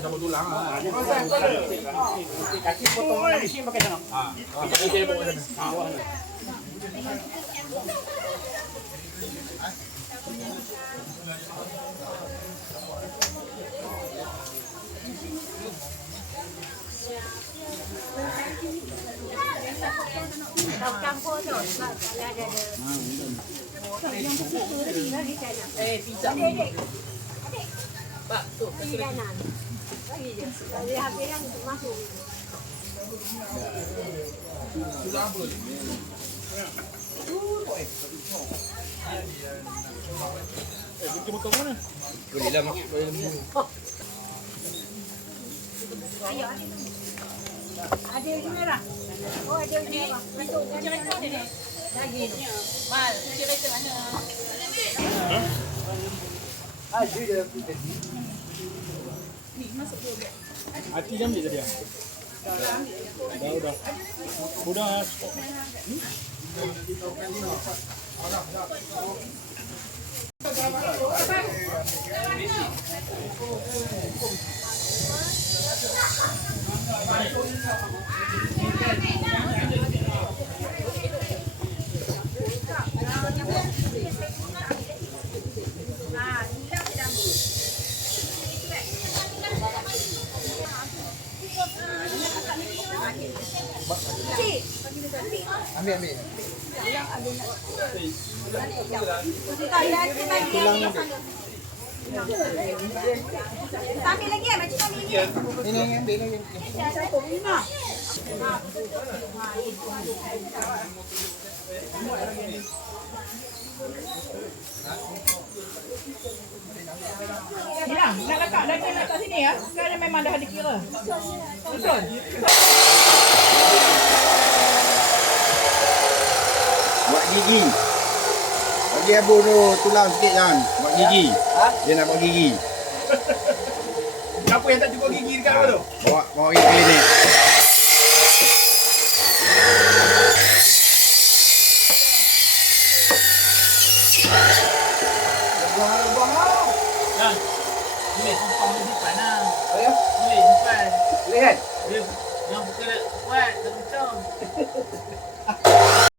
Campur tulang ah. Kaki potong di sini pakai sana. Okey bawa sana. Campur tu sebab kalau ada. Yang satu tadi lagi sana. Pizza. Adik. Pak, tu. Pergi kanan. Lagi je. Dari habis yang masuk. Tulang apa? Betul-betul mana? Berilah mak. Ayo, ada yang merah. Oh, ada yang merah. Masuk. Cerita dia ni. Daging. Mal, cerita mana? Hati dia ambil tadi ah. Dah. Sudah. Ambil. Sambil lagi macam ni. Ini ambil lagi. Hilang, nak letak daging letak sini ya. Kan memang dah ada kira. Betul. Buat gigi. Bagi Abu tu tulang sikit jangan. Buat gigi. Dia nak buat gigi. Siapa yang tak cukup gigi dekat apa tu? Bawa gigi klinik. Dah. Boleh tumpang di depan lah. Oh ya? Boleh depan. Boleh kan? Dia yang buka kuat, tak kencang.